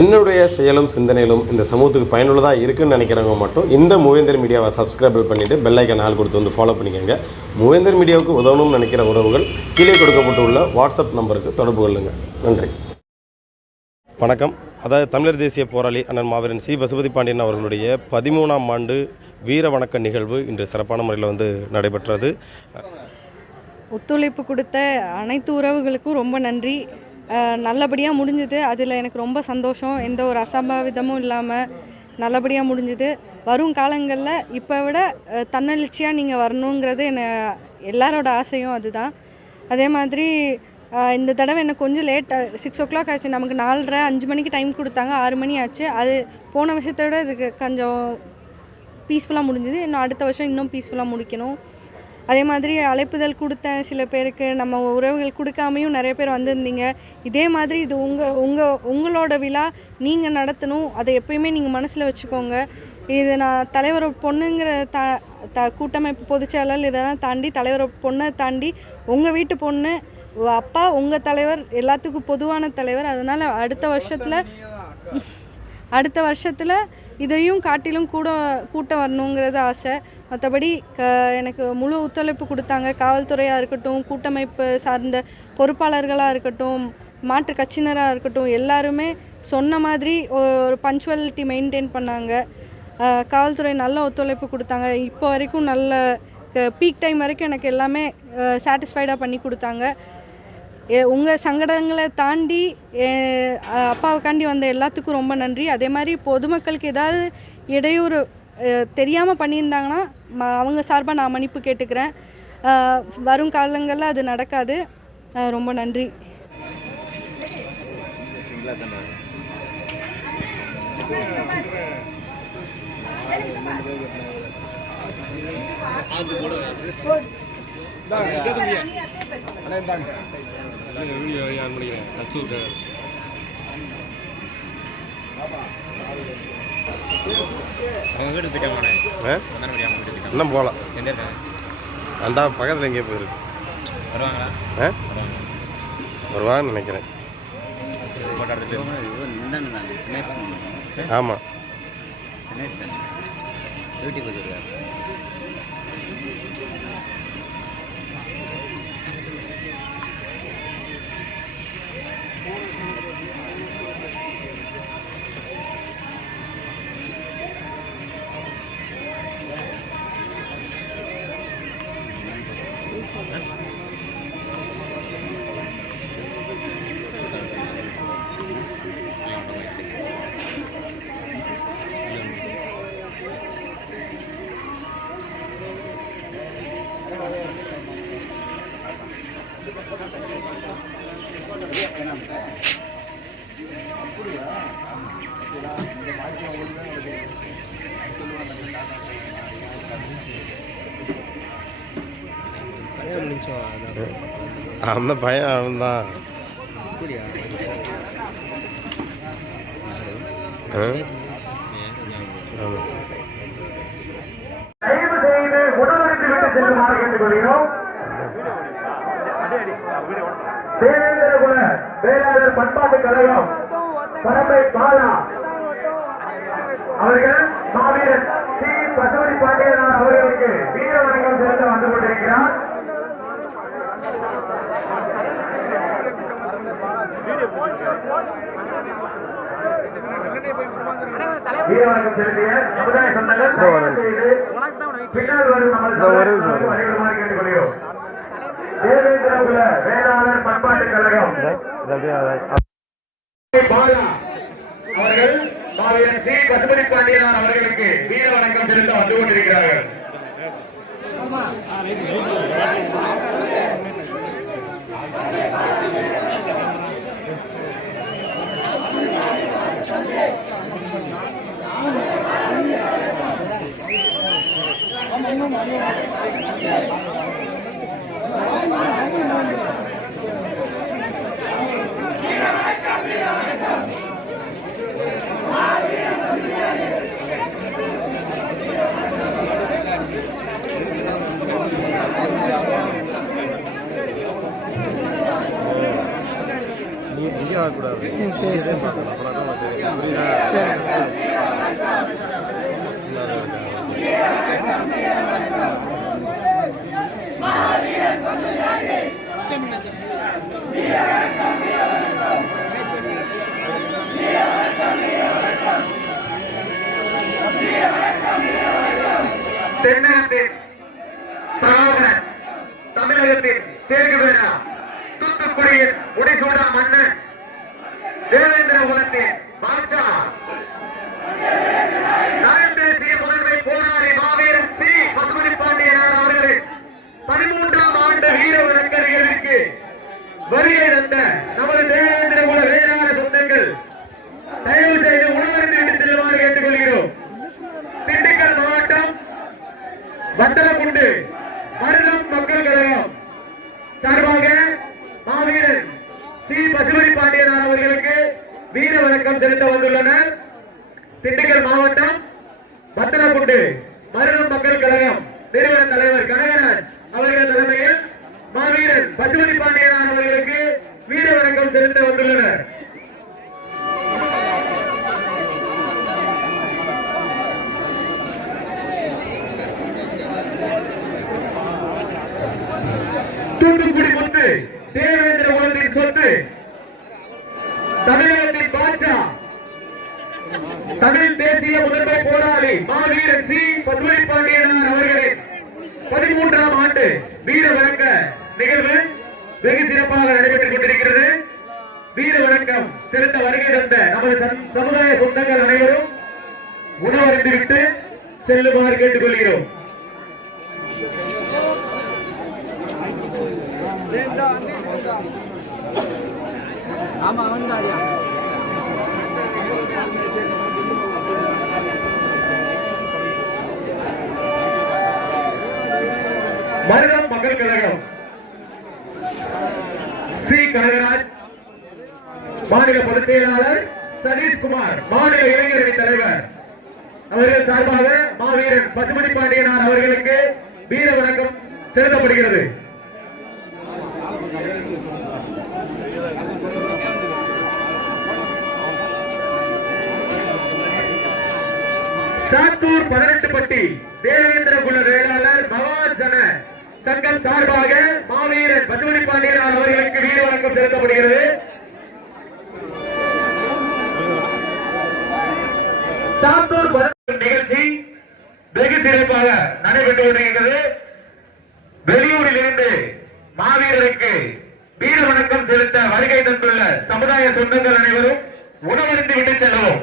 என்னுடைய செயலும் சிந்தனையிலும் இந்த சமூகத்துக்கு பயனுள்ளதாக இருக்குன்னு நினைக்கிறவங்க மட்டும் இந்த மூவேந்தர் மீடியாவை சப்ஸ்கிரைப் பண்ணிவிட்டு பெல் ஐக்கான் ஆல் கொடுத்து வந்து ஃபாலோ பண்ணிக்கோங்க. மூவேந்தர் மீடியாவுக்கு உதவணும்னு நினைக்கிற உறவுகள் கீழே கொடுக்கப்பட்டுள்ள வாட்ஸ்அப் நம்பருக்கு தொடர்பு கொள்ளுங்கள். நன்றி. வணக்கம். அதாவது தமிழர் தேசிய போராளி அண்ணன் மாவீரன் சி. பசுபதி பாண்டியன் அவர்களுடைய 13ஆம் ஆண்டு வீர வணக்க நிகழ்வு இன்று சிறப்பான முறையில் நடைபெற்றது. ஒத்துழைப்பு கொடுத்த அனைத்து உறவுகளுக்கும் ரொம்ப நன்றி. நல்லபடியாக முடிஞ்சுது. அதில் எனக்கு ரொம்ப சந்தோஷம். எந்த ஒரு அசம்பாவிதமும் இல்லாமல் நல்லபடியாக முடிஞ்சுது. வரும் காலங்களில் இப்போ விட தன்னெழுச்சியாக நீங்கள் வரணுங்கிறது எல்லாரோட ஆசையும் அதுதான். அதே மாதிரி இந்த தடவை எனக்கு கொஞ்சம் லேட்டாக 6 o'clock ஆச்சு. நமக்கு 4:30 5 மணிக்கு டைம் கொடுத்தாங்க. 6 மணி ஆச்சு. அது போன வருஷத்தை விட இதுக்கு கொஞ்சம் பீஸ்ஃபுல்லாக முடிஞ்சுது. இன்னும் அடுத்த வருஷம் இன்னும் பீஸ்ஃபுல்லாக முடிக்கணும். அதே மாதிரி அழைப்புதல் கொடுத்தேன் சில பேருக்கு. நம்ம உறவுகள் கொடுக்காமையும் நிறைய பேர் வந்திருந்தீங்க. இதே மாதிரி இது உங்களோட விழா நீங்கள் நடத்தணும். அதை எப்பயுமே நீங்கள் மனசில் வச்சுக்கோங்க. இது நான் தலைவர் பொண்ணுங்கிற கூட்டமைப்பு பொதுச்செயலாளர் இதெல்லாம் தாண்டி தலைவர் பொண்ணை தாண்டி உங்கள் வீட்டு பொண்ணு அப்பா உங்கள் தலைவர் எல்லாத்துக்கும் பொதுவான தலைவர். அதனால் அடுத்த வருஷத்தில் இதையும் காட்டிலும் கூட்ட வரணுங்கிறது ஆசை. மற்றபடி எனக்கு முழு ஒத்துழைப்பு கொடுத்தாங்க. காவல்துறையாக இருக்கட்டும், கூட்டமைப்பு சார்ந்த பொறுப்பாளர்களாக இருக்கட்டும், மாற்று கட்சியினராக இருக்கட்டும், எல்லாருமே சொன்ன மாதிரி ஒரு பஞ்சுவாலிட்டி மெயின்டைன் பண்ணாங்க. காவல்துறை நல்ல ஒத்துழைப்பு கொடுத்தாங்க. இப்போ வரைக்கும் நல்ல பீக் டைம் வரைக்கும் எனக்கு எல்லாமே சாட்டிஸ்ஃபைடாக பண்ணி கொடுத்தாங்க. உங்கள் சங்கடங்களை தாண்டி அப்பாவுக்காண்டி வந்த எல்லாத்துக்கும் ரொம்ப நன்றி. அதே மாதிரி பொதுமக்களுக்கு ஏதாவது இடையூறு தெரியாமல் பண்ணியிருந்தாங்கன்னா அவங்க சார்பாக நான் மன்னிப்பு கேட்டுக்கிறேன். வரும் காலங்களில் அது நடக்காது. ரொம்ப நன்றி. இன்னும் போகலாம். அந்த பக்கத்தில் எங்கேயே போயிருக்கு. வருவாங்கன்னு நினைக்கிறேன். ஆமாம். அந்த பையன் அவன்தான். தயவு செய்து உடலுறுத்தி விட்டு செல்லுமாறு கேட்டுக்கொள்கிறோம். தேவேந்திரகுல வேளாளர் பண்பாட்டு கழகம் பரம்பை பாலா அவர்கள் மாவீரன் சி. பசுபதி பாண்டியனார் அவர்களுக்கு வீர வணக்கம் செலுத்த வந்து கொண்டிருக்கிறார். வீர வணக்கம் செலுத்திய சமுதாய சொந்தங்கள் பின்னால் வரும் நமது கேட்டுக்கொள்கிறோம். தேவேந்திரகுல வேளாளர் பண்பாட்டு கழகம் பாலா அவர்கள் மாவீரன் சி. பசுபதி பாண்டியனார் அவர்களுக்கு வீர வணக்கம் செலுத்த வந்து கொண்டிருக்கிறார்கள். பார்க்கக்கூடாது. சரி தென்னகத்தின் பாவலன், தமிழகத்தின் சேகுவேரா, தூத்துக்குடியின் முடிசூடா மன்னன், தேவேந்திர குலத்தின் பாட்சா, தேசிய முதன்மை போராளி மாவீரன் சி பசுபதி பாண்டியனார் அவர்களின் 13ஆம் ஆண்டு வீர வணக்கர்களுக்கு வருகை தந்த நமது தேவேந்திர குல வேளாண் சொந்தங்கள் தயவு செய்து உணவருந்து விட்டு செல்லுமாறு கேட்டுக்கொள்கிறோம். திண்டுக்கல் மாவட்டம் வத்தலக்குண்டு மருதம் மக்கள் கழகம் சார்பாக மாவீரன் சி பசுபதி பாண்டியனார் அவர்களுக்கு வீர வணக்கம் செலுத்த வந்துள்ளனர். திண்டுக்கல் மாவட்டம் வத்தலக்குண்டு மருதம் மக்கள் கழகம் நிறுவன தலைவர் கனகராஜ் அவர்கள் தலைமையில் மாவீரன் பசுபதி பாண்டியனார் அவர்களுக்கு வீர வணக்கம் செலுத்த வந்துள்ளனர். தூத்துக்குடி முத்து தேவேந்திர குலத்தின் சொத்து, தமிழகத்தின் பாட்சா, தமிழ் தேசிய முதன்மை போராளி மாவீரன் சி பசுபதி பாண்டியனார் அவர்களின் 13ஆம் ஆண்டு வீர வணக்க நிகழ்வு வெகு சிறப்பாக நடைபெற்றுக் கொண்டிருக்கிறது. வீர வணக்கம் செலுத்த வருகை தந்த நமது சமுதாய சொந்தங்கள் அனைவரும் உணவருந்துவிட்டு செல்லுமாறு கேட்டுக்கொள்கிறோம். ஆமா வந்தாரியா மருதம் மக்கள் கழகம் சி கனகராஜ் மாநில பொதுச் செயலாளர், சதீஷ்குமார் மாநில இளைஞரணி தலைவர் அவர்கள் சார்பாக மாவீரன் பசுபதி பாண்டியனார் அவர்களுக்கு வீர வணக்கம் செலுத்தப்படுகிறது. சாத்தூர் 18 பட்டி தேவேந்திர குல வேளாளர் மகாஜன சங்கம் சார்பாக மாவீரன் பசுபதி பாண்டியனார் அவர்களுக்கு வீர வணக்கம் செலுத்தப்படுகிறது. சாத்தூர் நிகழ்ச்சி வெகு சிறப்பாக நடைபெற்று வருகிறது. வெளியூரில் இருந்து மாவீரருக்கு வீர வணக்கம் செலுத்த வருகை தந்துள்ள சமுதாய சொந்தங்கள் அனைவரும் உணவருந்து விட்டு செல்லவும்.